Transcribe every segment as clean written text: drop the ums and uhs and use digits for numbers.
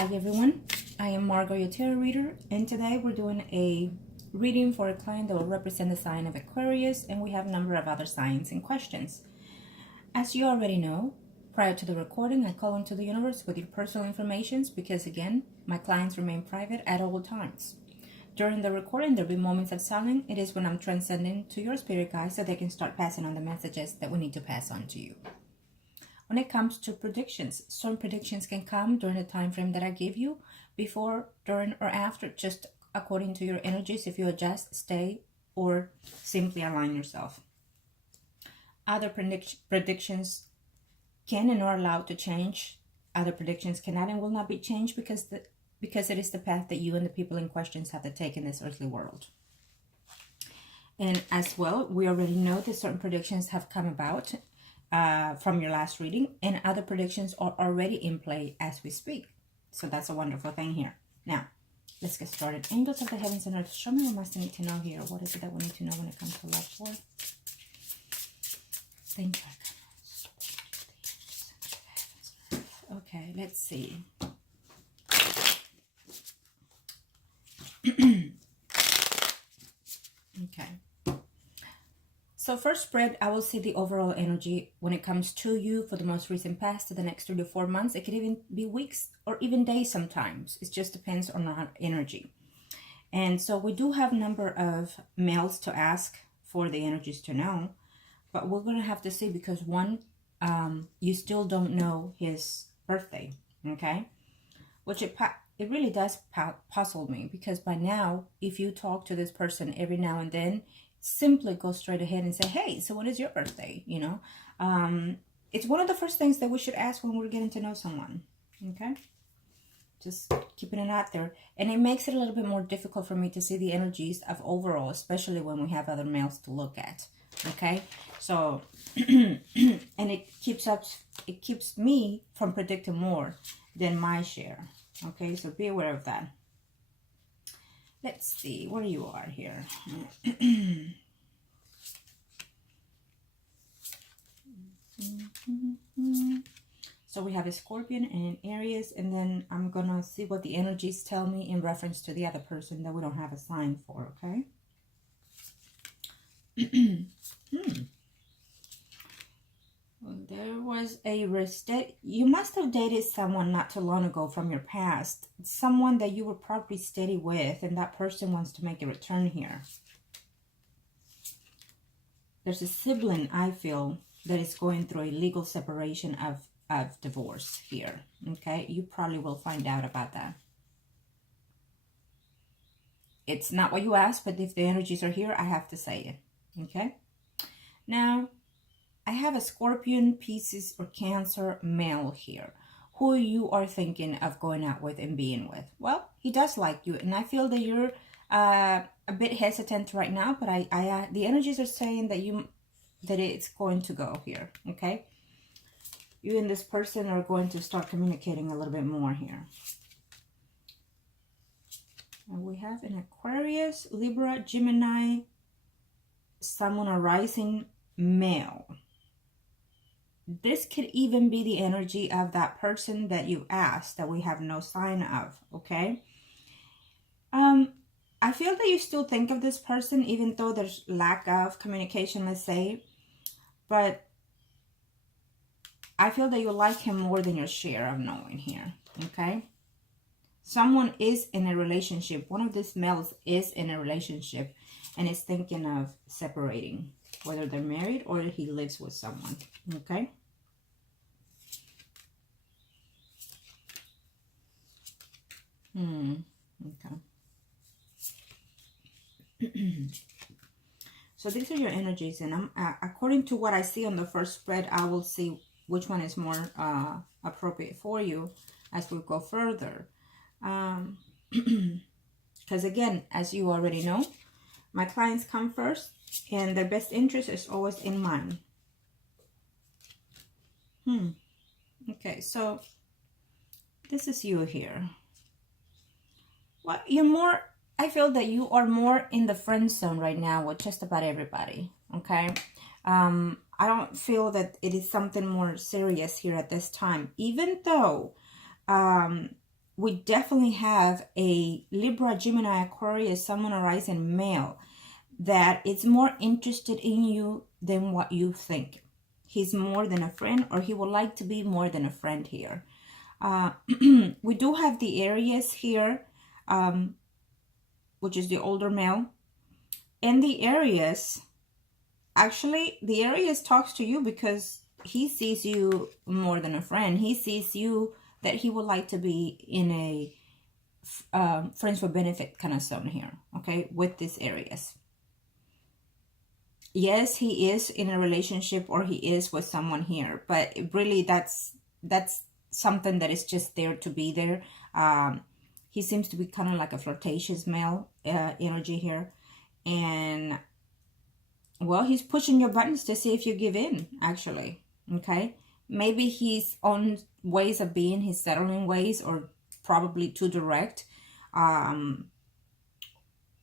Hi everyone, I am Margourtarotreader, and today we're doing a reading for a client that will represent the sign of Aquarius, and we have a number of other signs and questions. As you already know, prior to the recording, I call into the universe with your personal information because, again, my clients remain private at all times. During the recording, there'll be moments of silence. It is when I'm transcending to your spirit guides so they can start passing on the messages that we need to pass on to you. When it comes to predictions, some predictions can come during the time frame that I give you, before, during, or after, just according to your energies. If you adjust, stay, or simply align yourself. Other predictions can and are allowed to change. Other predictions cannot and will not be changed because it is the path that you and the people in questions have to take in this earthly world. And as well, we already know that certain predictions have come about from your last reading, and other predictions are already in play as we speak. So that's a wonderful thing here. Now, let's get started. Angels of the heavens and earth, show me what must I need to know here. What is it that we need to know when it comes to love for? Thank you. Okay, let's see. Okay. So first spread, I will see the overall energy when it comes to you for the most recent past to the next 3 to 4 months. It could even be weeks or even days sometimes. It just depends on our energy. And so we do have a number of males to ask for the energies to know. But we're going to have to see because one, you still don't know his birthday. Okay? Which it really does puzzle me. Because by now, if you talk to this person every now and then, simply go straight ahead and say, hey, so when is your birthday? You know, it's one of the first things that we should ask when we're getting to know someone. Okay, just keeping it out there. And it makes it a little bit more difficult for me to see the energies of overall, especially when we have other males to look at. Okay, so and it keeps me from predicting more than my share. Okay, so be aware of that. Let's see where you are here. So we have a Scorpion and an Aries, and then I'm gonna see what the energies tell me in reference to the other person that we don't have a sign for, okay? Well, there was a you must have dated someone not too long ago from your past. Someone that you were probably steady with, and that person wants to make a return here. There's a sibling, I feel, that is going through a legal separation of divorce here. Okay, you probably will find out about that. It's not what you asked, but if the energies are here, I have to say it. Okay, now I have a Scorpion, Pisces, or Cancer male here who you are thinking of going out with and being with. Well, he does like you, and I feel that you're a bit hesitant right now, but the energies are saying that it's going to go here. Okay, you and this person are going to start communicating a little bit more here. And we have an Aquarius, Libra, Gemini, Sun, Moon, or Rising male. This could even be the energy of that person that you asked that we have no sign of, okay? I feel that you still think of this person even though there's lack of communication, let's say. But I feel that you like him more than your share of knowing here, okay? Someone is in a relationship. One of these males is in a relationship and is thinking of separating, whether they're married or he lives with someone, okay? Okay. So these are your energies, and I'm according to what I see on the first spread, I will see which one is more appropriate for you as we go further. Because again, as you already know, my clients come first, and their best interest is always in mind. Okay, so this is you here. Well, you're more, I feel that you are more in the friend zone right now with just about everybody, okay? I don't feel that it is something more serious here at this time, even though we definitely have a Libra, Gemini, Aquarius, Sun, Moon, Rising male that is more interested in you than what you think. He's more than a friend, or he would like to be more than a friend here. We do have the Aries here, which is the older male. And the Aries, actually, the Aries talks to you because he sees you more than a friend. He sees you that he would like to be in a friends for benefit kind of zone here, okay, with this Aries. Yes, he is in a relationship, or he is with someone here, but really that's something that is just there to be there. He seems to be kind of like a flirtatious male energy here. And, well, he's pushing your buttons to see if you give in, actually, okay? Maybe his own ways of being, his settling ways, or probably too direct,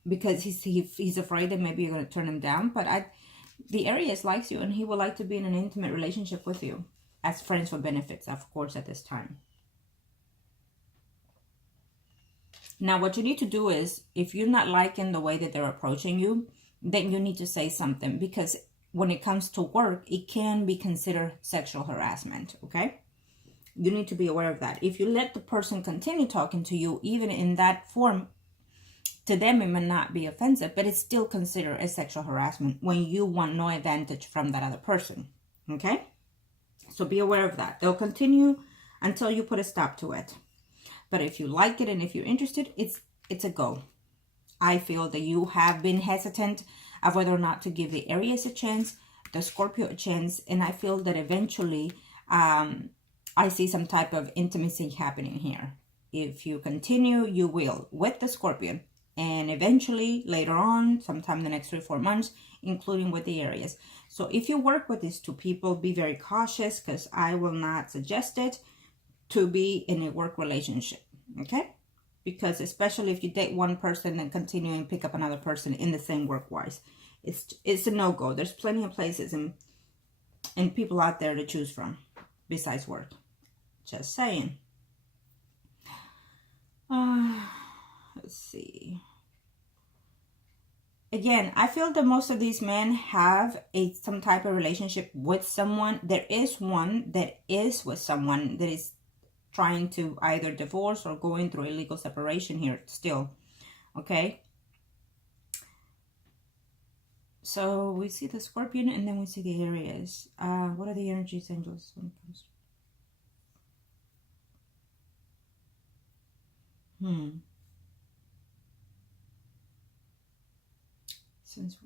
because he's afraid that maybe you're going to turn him down. But the Aries likes you, and he would like to be in an intimate relationship with you as friends for benefits, of course, at this time. Now, what you need to do is, if you're not liking the way that they're approaching you, then you need to say something, because when it comes to work, it can be considered sexual harassment, okay? You need to be aware of that. If you let the person continue talking to you, even in that form, to them it may not be offensive, but it's still considered as sexual harassment when you want no advantage from that other person, okay? So be aware of that. They'll continue until you put a stop to it. But if you like it and if you're interested, it's a go. I feel that you have been hesitant of whether or not to give the Aries a chance, the Scorpio a chance, and I feel that eventually I see some type of intimacy happening here. If you continue, you will with the Scorpion, and eventually later on, sometime in the next 3 or 4 months, including with the Aries. So if you work with these two people, be very cautious, because I will not suggest it to be in a work relationship, okay? Because especially if you date one person and continue and pick up another person in the same work-wise, it's a no-go. There's plenty of places and people out there to choose from besides work. Just saying. Let's see. Again, I feel that most of these men have some type of relationship with someone. There is one that is with someone that is trying to either divorce or going through a legal separation here still, okay? So we see the Scorpion, and then we see the Aries. What are the energies, angels, when it comes? Since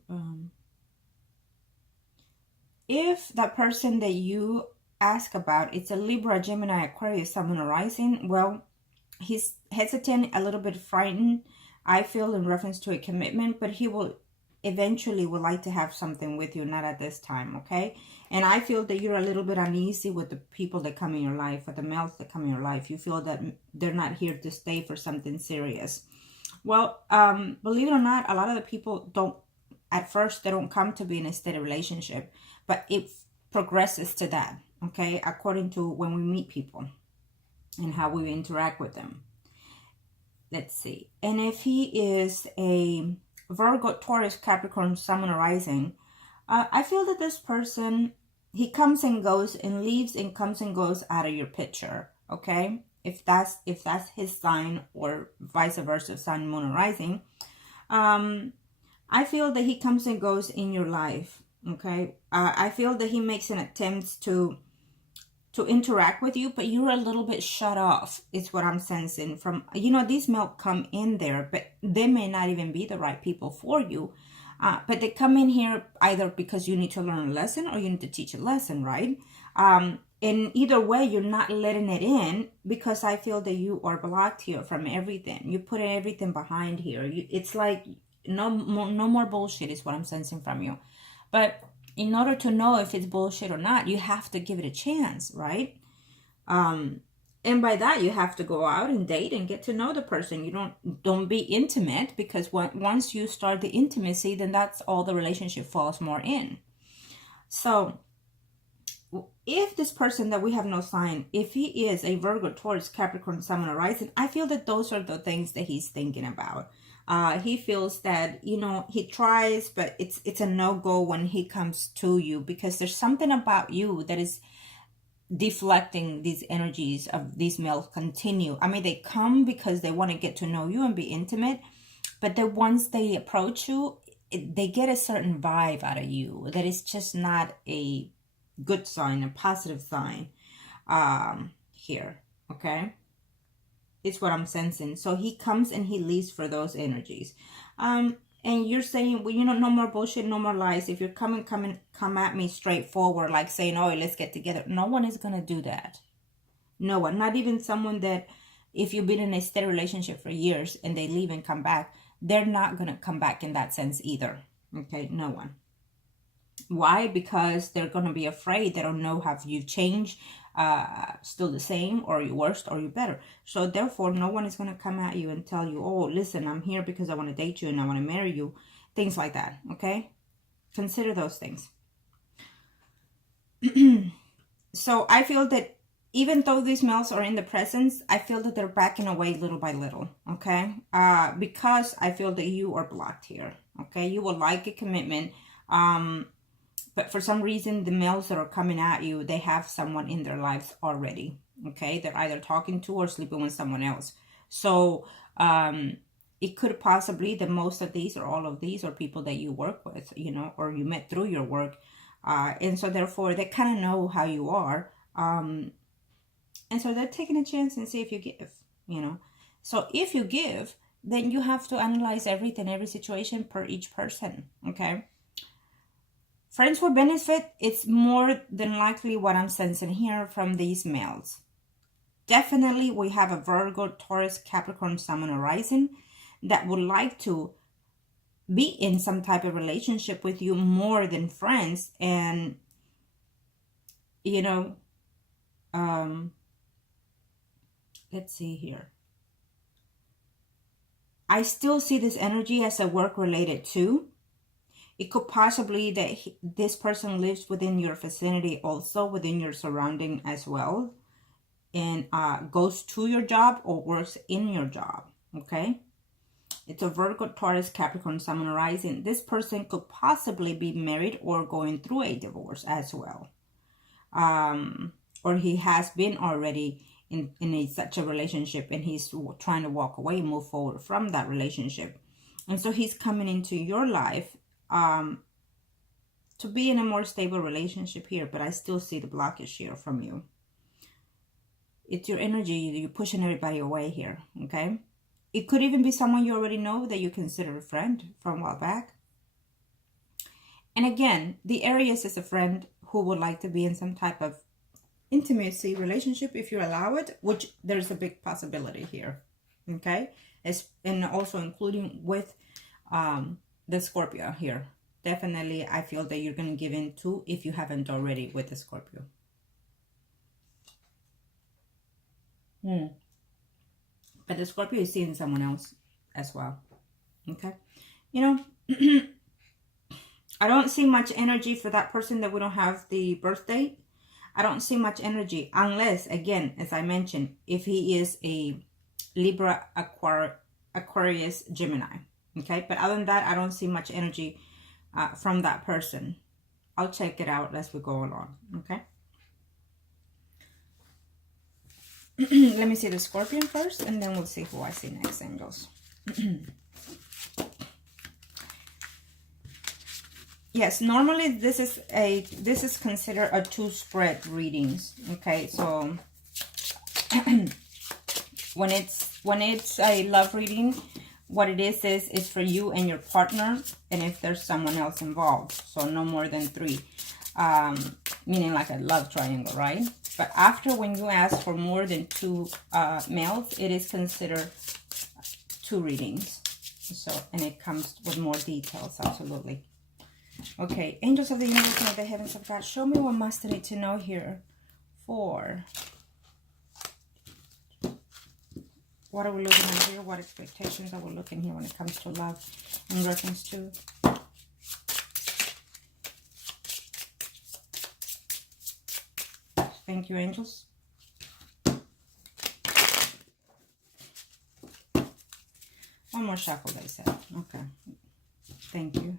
if that person that you ask about, it's a Libra, Gemini, Aquarius, Sun, Moon, Rising, well, he's hesitant, a little bit frightened, I feel, in reference to a commitment, but he will eventually would like to have something with you, not at this time, okay? And I feel that you're a little bit uneasy with the people that come in your life, with the males that come in your life. You feel that they're not here to stay for something serious. Well, believe it or not, a lot of the people don't, at first, they don't come to be in a steady relationship, but it progresses to that, okay, according to when we meet people and how we interact with them. Let's see. And if he is a Virgo, Taurus, Capricorn, Sun, Moon, Rising, I feel that this person, he comes and goes and leaves and comes and goes out of your picture, okay? If that's his sign, or vice versa, Sun, Moon, or Rising, I feel that he comes and goes in your life, okay? I feel that he makes an attempt to interact with you, but you're a little bit shut off, is what I'm sensing from, these male come in there, but they may not even be the right people for you. But they come in here either because you need to learn a lesson or you need to teach a lesson, right? And either way, you're not letting it in, because I feel that you are blocked here from everything. You put everything behind here. It's like no more bullshit is what I'm sensing from you. But in order to know if it's bullshit or not, you have to give it a chance, right? And by that, you have to go out and date and get to know the person. You don't be intimate, because once you start the intimacy, then that's all the relationship falls more in. So if this person that we have no sign, if he is a Virgo, Taurus, Capricorn, Sun, or Rising, I feel that those are the things that he's thinking about. He feels that, you know, he tries, but it's a no-go when he comes to you, because there's something about you that is deflecting these energies of these males continue. I mean, they come because they want to get to know you and be intimate, but then once they approach you, they get a certain vibe out of you that is just not a good sign, a positive sign here, okay? It's what I'm sensing. So he comes and he leaves for those energies. And you're saying, well, you know, no more bullshit, no more lies. If you're come at me straightforward, like saying, oh, let's get together. No one is going to do that. No one. Not even someone that, if you've been in a steady relationship for years and they leave and come back, they're not going to come back in that sense either. Okay? No one. Why? Because they're going to be afraid. They don't know, have you changed, still the same, or you worse, or you better. So therefore, no one is going to come at you and tell you, oh, listen, I'm here because I want to date you and I want to marry you. Things like that, okay? Consider those things. So I feel that even though these males are in the presence, I feel that they're backing away little by little, okay? Because I feel that you are blocked here, okay? You would like a commitment, but for some reason, the males that are coming at you, they have someone in their lives already, okay? They're either talking to or sleeping with someone else. So it could possibly, that most of these or all of these are people that you work with, you know, or you met through your work. And so therefore, they kind of know how you are. And so they're taking a chance and see if you give, you know. So if you give, then you have to analyze everything, every situation per each person, okay? Friends with benefit, it's more than likely what I'm sensing here from these males. Definitely, we have a Virgo, Taurus, Capricorn, Sun, or Rising that would like to be in some type of relationship with you more than friends. And, you know, let's see here. I still see this energy as a work-related too. It could possibly that this person lives within your vicinity, also within your surrounding as well, and goes to your job or works in your job, okay? It's a Virgo, Taurus, Capricorn, Sun, or Rising. This person could possibly be married or going through a divorce as well. Or he has been already in such a relationship and he's trying to walk away and move forward from that relationship. And so he's coming into your life to be in a more stable relationship here, but I still see the blockage here from you. It's your energy, you're pushing everybody away here, okay? It could even be someone you already know that you consider a friend from a while back. And again, the Aquarius is a friend who would like to be in some type of intimacy relationship if you allow it, which there's a big possibility here, okay? And also including with the Scorpio here. Definitely, I feel that you're going to give in to if you haven't already with the Scorpio. But the Scorpio is seeing someone else as well, okay? You know, I don't see much energy for that person that we don't have the birth date. I don't see much energy unless, again, as I mentioned, if he is a Libra, Aquarius, Gemini. Okay, but other than that, I don't see much energy from that person. I'll check it out as we go along. Okay. Let me see the Scorpion first, and then we'll see who I see next, angels. Yes, normally this is considered a two spread readings. Okay, so when it's a love reading, what it is for you and your partner, and if there's someone else involved, so no more than 3, meaning like a love triangle, right? But after, when you ask for more than 2 males, it is considered 2 readings. So, and it comes with more details, absolutely. Okay, angels of the universe and of the heavens of God, show me what must I need to know here for. What are we looking at here? What expectations are we looking here when it comes to love in reference to? Thank you, angels. One more shuffle, they said. Okay. Thank you.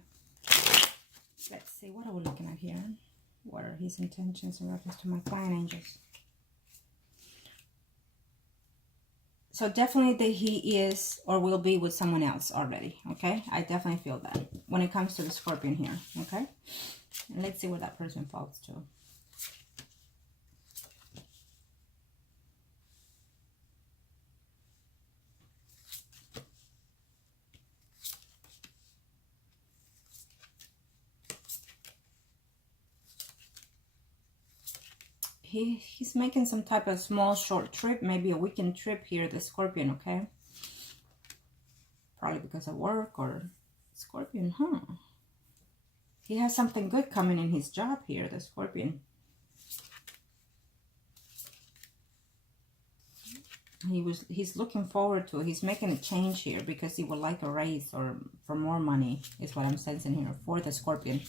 Let's see, what are we looking at here? What are his intentions in reference to my client, angels? So definitely that he is or will be with someone else already, okay? I definitely feel that when it comes to the Scorpion here, okay? And let's see where that person falls to. He's making some type of small short trip, maybe a weekend trip here, the Scorpion, okay? Probably because of work or Scorpion, huh? He has something good coming in his job here, the Scorpion. He's looking forward to it. He's making a change here because he would like a raise or for more money is what I'm sensing here for the Scorpion.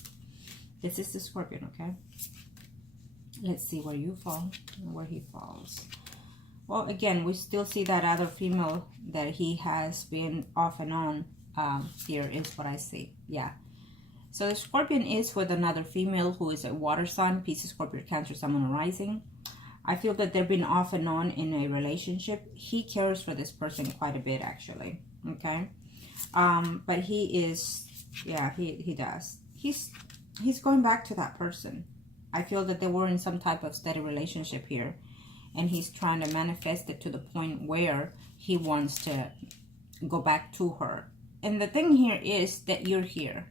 This is the Scorpion, okay? Let's see where you fall and where he falls. Well, again, we still see that other female that he has been off and on here is what I see. Yeah. So the Scorpion is with another female who is a water sign, Pisces, Scorpio, Cancer, Sun, Moon, rising. I feel that they've been off and on in a relationship. He cares for this person quite a bit, actually. Okay. But he is, yeah, he does. He's going back to that person. I feel that they were in some type of steady relationship here. And he's trying to manifest it to the point where he wants to go back to her. And the thing here is that you're here.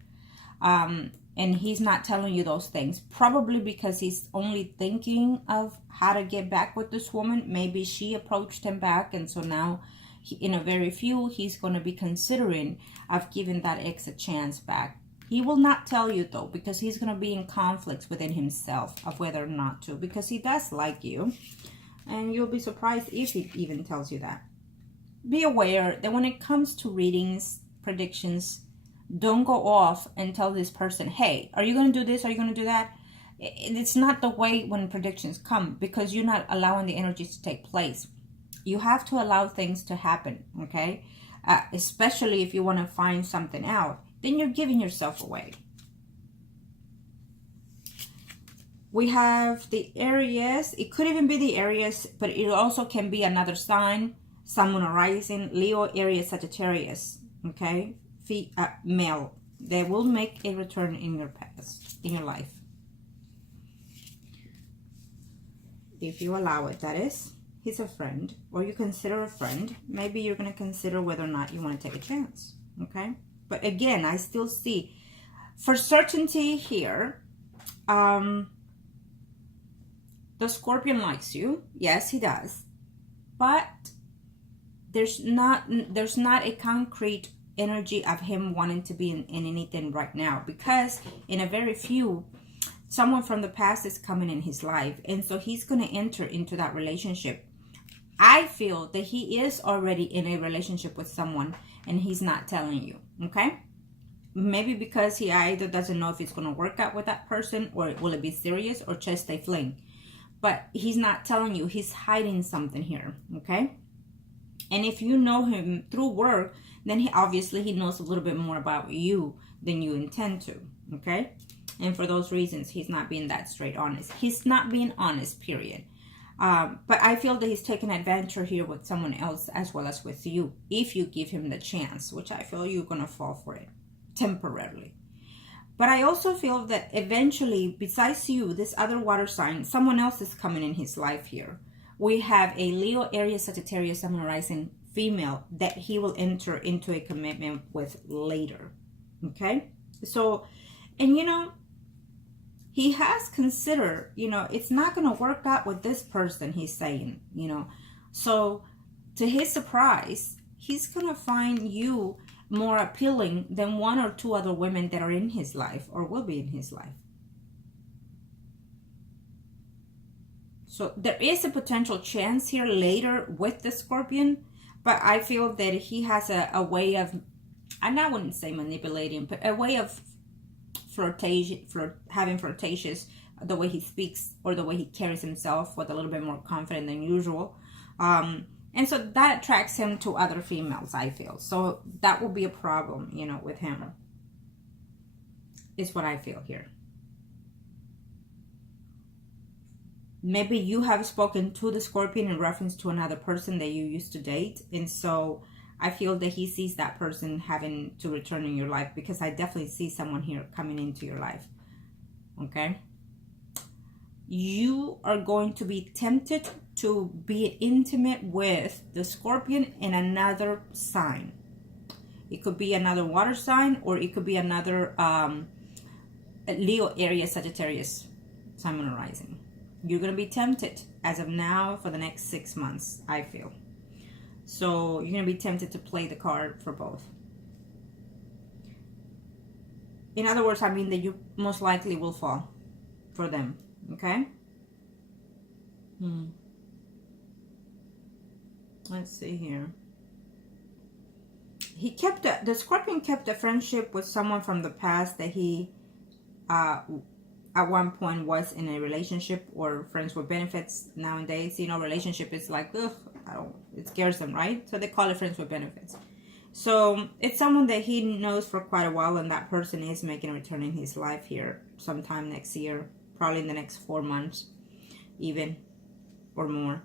And he's not telling you those things. Probably because he's only thinking of how to get back with this woman. Maybe she approached him back. And so now, in a very few, he's going to be considering of giving that ex a chance back. He will not tell you, though, because he's going to be in conflicts within himself of whether or not to. Because he does like you. And you'll be surprised if he even tells you that. Be aware that when it comes to readings, predictions, don't go off and tell this person, hey, are you going to do this? Are you going to do that? It's not the way when predictions come because you're not allowing the energies to take place. You have to allow things to happen, okay? Especially if you want to find something out, then you're giving yourself away. We have the Aries. It could even be the Aries, but it also can be another sign. Sun, Moon, rising, Leo, Aries, Sagittarius, okay? Male. They will make a return in your past, in your life. If you allow it, that is. He's a friend, or you consider a friend. Maybe you're going to consider whether or not you want to take a chance, okay? But again, I still see, for certainty here, the Scorpion likes you. Yes, he does. But there's not a concrete energy of him wanting to be in anything right now, because in a very few, someone from the past is coming in his life, and so he's going to enter into that relationship. I feel that he is already in a relationship with someone and he's not telling you, okay? Maybe because he either doesn't know if it's going to work out with that person, or will it be serious, or just a fling. But he's not telling you. He's hiding something here, okay? And if you know him through work, then he knows a little bit more about you than you intend to, okay? And for those reasons, he's not being that straight honest. He's not being honest, period. But I feel that he's taking adventure here with someone else as well as with you, if you give him the chance, which I feel you're going to fall for it temporarily. But I also feel that eventually, besides you, this other water sign, someone else is coming in his life here. We have a Leo, Aries, Sagittarius, Sun, rising female that he will enter into a commitment with later. Okay? So, and you know, he has considered, you know, it's not going to work out with this person, he's saying, you know. So, to his surprise, he's going to find you more appealing than one or two other women that are in his life or will be in his life. So there is a potential chance here later with the Scorpion, but I feel that he has a way of, and I wouldn't say manipulating, but a way of having flirtatious the way he speaks or the way he carries himself with a little bit more confident than usual. And so that attracts him to other females, I feel. So that will be a problem, you know, with him. Is what I feel here. Maybe you have spoken to the Scorpion in reference to another person that you used to date. And so I feel that he sees that person having to return in your life, because I definitely see someone here coming into your life. Okay? You are going to be tempted to be intimate with the Scorpion in another sign. It could be another water sign, or it could be another Leo, Aries, Sagittarius, Sun, Moon, Rising. You're going to be tempted as of now for the next 6 months, I feel. So you're going to be tempted to play the card for both. In other words, I mean that you most likely will fall for them. Okay? Let's see here. The Scorpion kept a friendship with someone from the past that he at one point was in a relationship, or friends with benefits. Nowadays, you know, relationship is like, ugh, it scares them, right? So they call it friends with benefits. So it's someone that he knows for quite a while, and that person is making a return in his life here sometime next year, probably in the next 4 months, even, or more.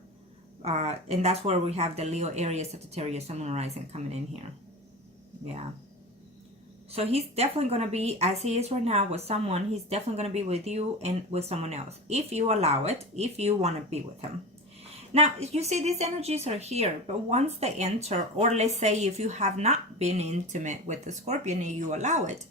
And that's where we have the Leo, Aries, Sagittarius, Sun, Moon, Rising coming in here. Yeah. So he's definitely going to be, as he is right now, with someone. He's definitely going to be with you and with someone else, if you allow it, if you want to be with him. Now, you see, these energies are here, but once they enter, or let's say if you have not been intimate with the Scorpion and you allow it,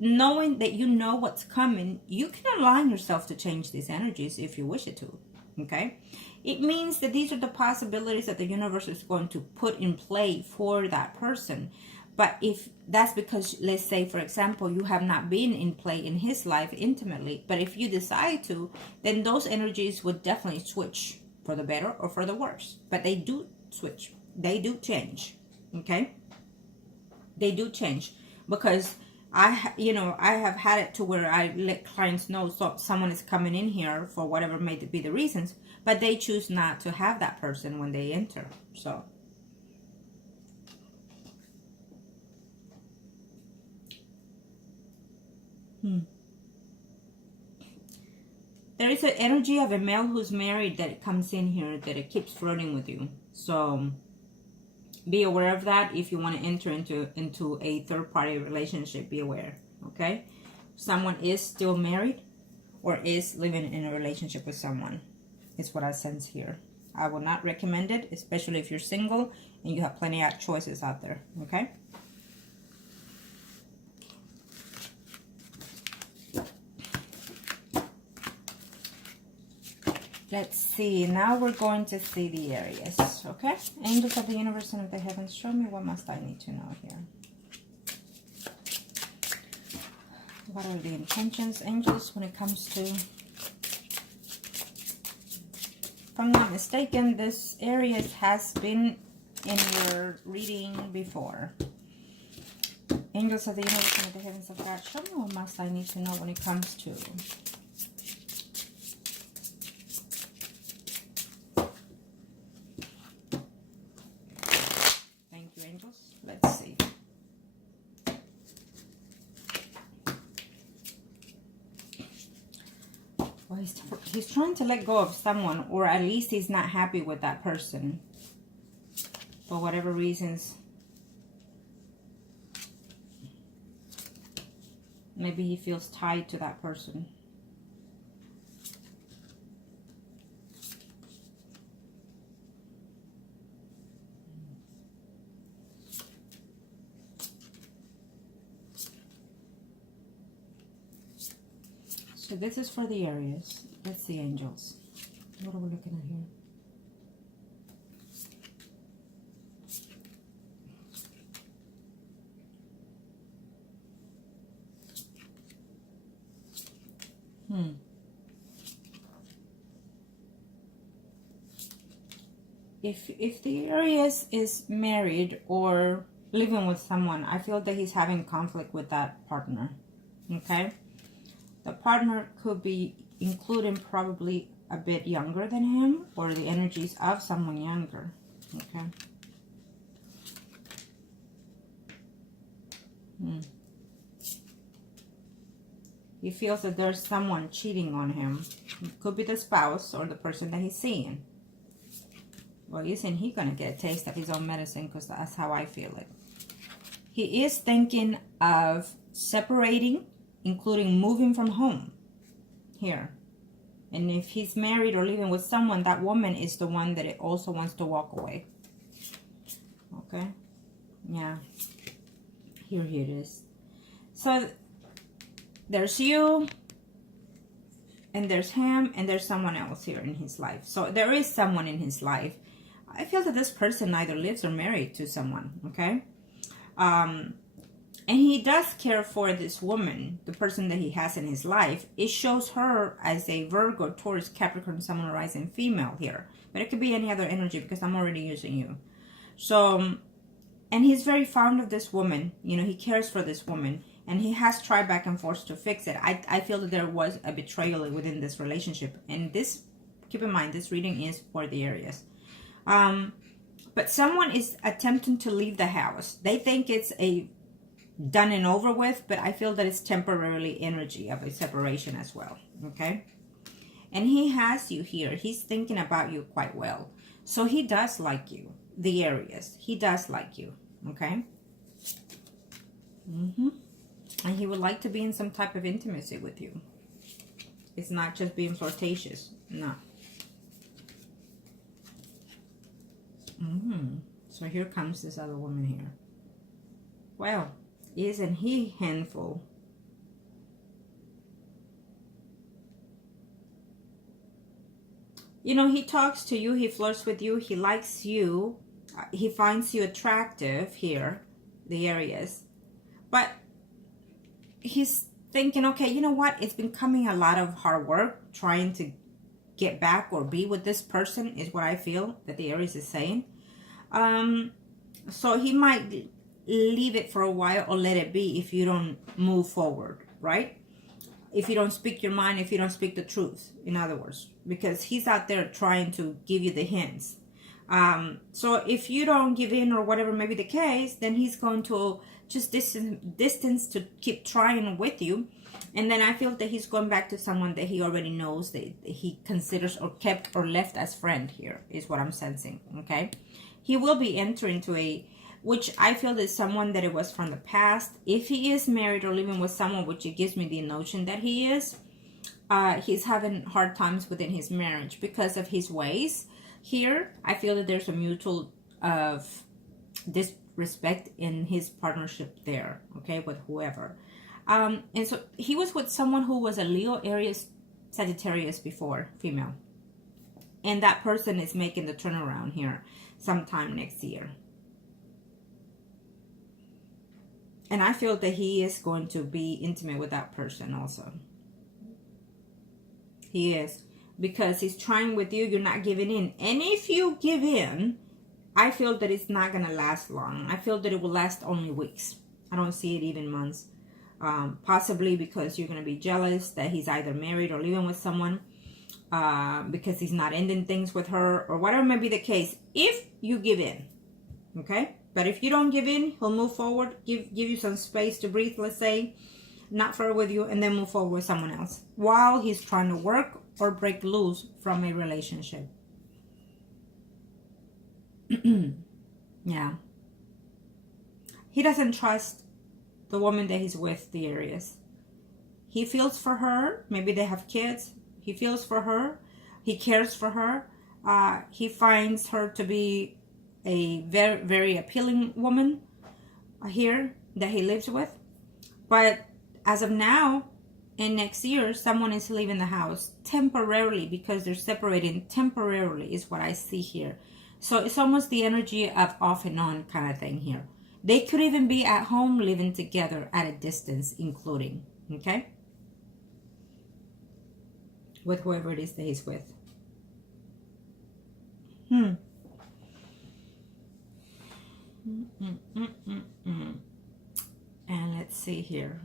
knowing that you know what's coming, you can align yourself to change these energies if you wish it to. Okay? It means that these are the possibilities that the universe is going to put in play for that person. But if that's because, let's say, for example, you have not been in play in his life intimately, but if you decide to, then those energies would definitely switch for the better or for the worse. But they do switch. They do change. Okay? They do change. Because I have had it to where I let clients know, so someone is coming in here for whatever may be the reasons, but they choose not to have that person when they enter. So there is an energy of a male who's married that it comes in here, that it keeps flirting with you. So be aware of that. If you want to enter into a third-party relationship, be aware. Okay? Someone is still married or is living in a relationship with someone. It's what I sense here. I would not recommend it, especially if you're single and you have plenty of choices out there. Okay? Let's see. Now we're going to see the areas. Okay? Angels of the universe and of the heavens, show me what must I need to know here. What are the intentions, angels, when it comes to... If I'm not mistaken, this area has been in your reading before. Angels of the universe and of the heavens of God, show me what must I need to know when it comes to... Let's see. Well, he's trying to let go of someone, or at least he's not happy with that person for whatever reasons. Maybe he feels tied to that person. So this is for the areas. Let's see, angels. What are we looking at here? If the Aquarius is married or living with someone, I feel that he's having conflict with that partner. Okay? The partner could be including probably a bit younger than him, or the energies of someone younger. Okay. He feels that there's someone cheating on him. It could be the spouse or the person that he's seeing. Well, isn't he gonna get a taste of his own medicine? Because that's how I feel it. He is thinking of separating, including moving from home here. And if he's married or living with someone, that woman is the one that it also wants to walk away. Okay. Yeah. Here it is. So there's you, and there's him, and there's someone else here in his life. So there is someone in his life. I feel that this person either lives or married to someone, okay? And he does care for this woman, the person that he has in his life. It shows her as a Virgo, Taurus, Capricorn, Sun, Rising female here. But it could be any other energy because I'm already using you. So, and he's very fond of this woman. You know, he cares for this woman. And he has tried back and forth to fix it. I feel that there was a betrayal within this relationship. And this, keep in mind, this reading is for the Aries. But someone is attempting to leave the house. They think it's a done and over with, but I feel that it's temporarily energy of a separation as well. Okay? And he has you here. He's thinking about you quite well. So he does like you, the Aries. He does like you. Okay? And he would like to be in some type of intimacy with you. It's not just being flirtatious. No. So here comes this other woman here. Well, isn't he handful? You know, he talks to you. He flirts with you. He likes you. He finds you attractive here, the Aries. But he's thinking, okay, you know what? It's becoming a lot of hard work trying to get back or be with this person is what I feel that the Aries is saying. So he might leave it for a while or let it be if you don't move forward, right? If you don't speak your mind, if you don't speak the truth, in other words, because he's out there trying to give you the hints. So if you don't give in or whatever may be the case, then he's going to just distance to keep trying with you. And then I feel that he's going back to someone that he already knows that he considers or kept or left as friend here, is what I'm sensing, okay? He will be entering to a, which I feel is someone that it was from the past. If he is married or living with someone, which it gives me the notion that he is, he's having hard times within his marriage because of his ways. Here, I feel that there's a mutual of disrespect in his partnership there, okay, with whoever. And so he was with someone who was a Leo, Aries, Sagittarius before, female. And that person is making the turnaround here sometime next year. And I feel that he is going to be intimate with that person also. He is. Because he's trying with you, you're not giving in. And if you give in, I feel that it's not going to last long. I feel that it will last only weeks. I don't see it even months. Possibly because you're going to be jealous that he's either married or living with someone. Because he's not ending things with her. Or whatever may be the case. If you give in. Okay? But if you don't give in, he'll move forward. Give you some space to breathe, let's say. Not flirt with you. And then move forward with someone else. While he's trying to work or break loose from a relationship. Yeah. He doesn't trust the woman that he's with, the Aries. He feels for her. Maybe they have kids. He feels for her. He cares for her. He finds her to be a very, very appealing woman here that he lives with. But as of now, and next year, someone is leaving the house temporarily because they're separating temporarily is what I see here. So it's almost the energy of off and on kind of thing here. They could even be at home living together at a distance, including, okay? With whoever it is that he's with. And let's see here.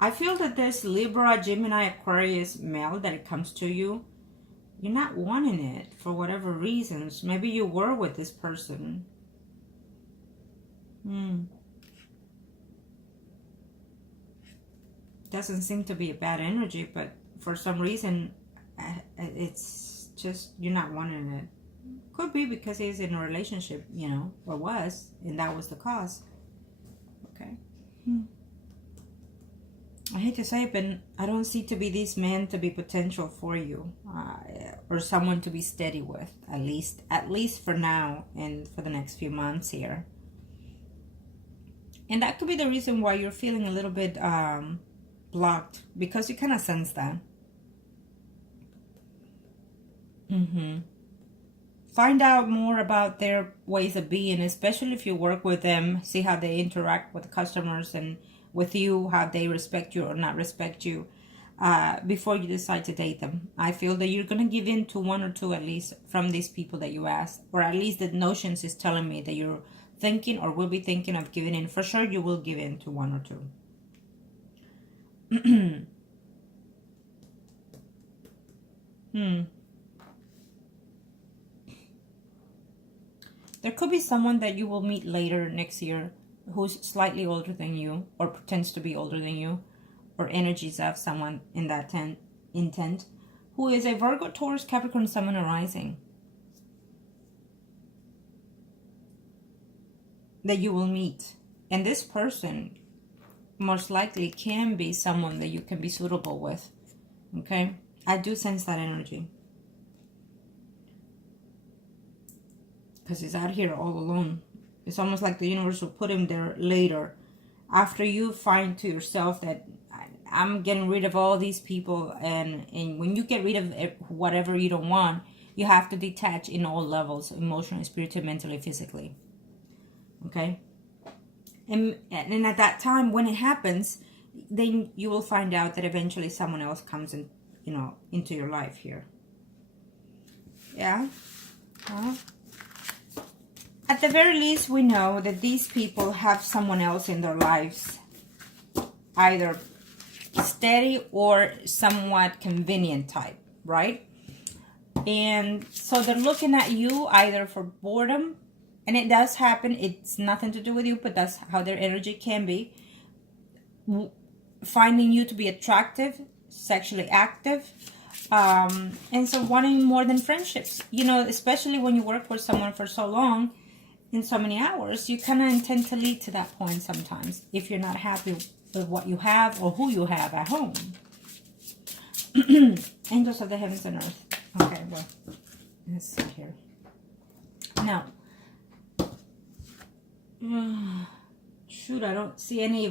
I feel that this Libra, Gemini, Aquarius male that it comes to you, you're not wanting it for whatever reasons. Maybe you were with this person. Doesn't seem to be a bad energy, but for some reason, it's just you're not wanting it. Could be because he's in a relationship, you know, or was, and that was the cause. Okay. I hate to say it, but I don't see to be this man to be potential for you, or someone to be steady with, at least for now and for the next few months here. And that could be the reason why you're feeling a little bit blocked, because you kind of sense that. Find out more about their ways of being, especially if you work with them. See how they interact with customers and with you, how they respect you or not respect you, before you decide to date them. I feel that you're going to give in to one or two at least from these people that you asked, or at least the notions is telling me that you're thinking or will be thinking of giving in. For sure you will give in to one or two. There could be someone that you will meet later next year who's slightly older than you, or pretends to be older than you, or energies of someone in that intent, who is a Virgo, Taurus, Capricorn, Sun, and Rising, that you will meet. And this person most likely can be someone that you can be suitable with. Okay? I do sense that energy. Because he's out here all alone. It's almost like the universe will put him there later. After you find to yourself that I'm getting rid of all these people. And when you get rid of whatever you don't want, you have to detach in all levels. Emotionally, spiritually, mentally, physically. Okay? And at that time, when it happens, then you will find out that eventually someone else comes in, you know, into your life here. Yeah? At the very least, we know that these people have someone else in their lives, either steady or somewhat convenient type, right? And so they're looking at you either for boredom, and it does happen. It's nothing to do with you, but that's how their energy can be. Finding you to be attractive, sexually active, and so wanting more than friendships. You know, especially when you work with someone for so long, in so many hours, you kind of intend to lead to that point sometimes, if you're not happy with what you have or who you have at home. Angels of the heavens and earth. Okay, well, let's see here. Now, shoot, I don't see any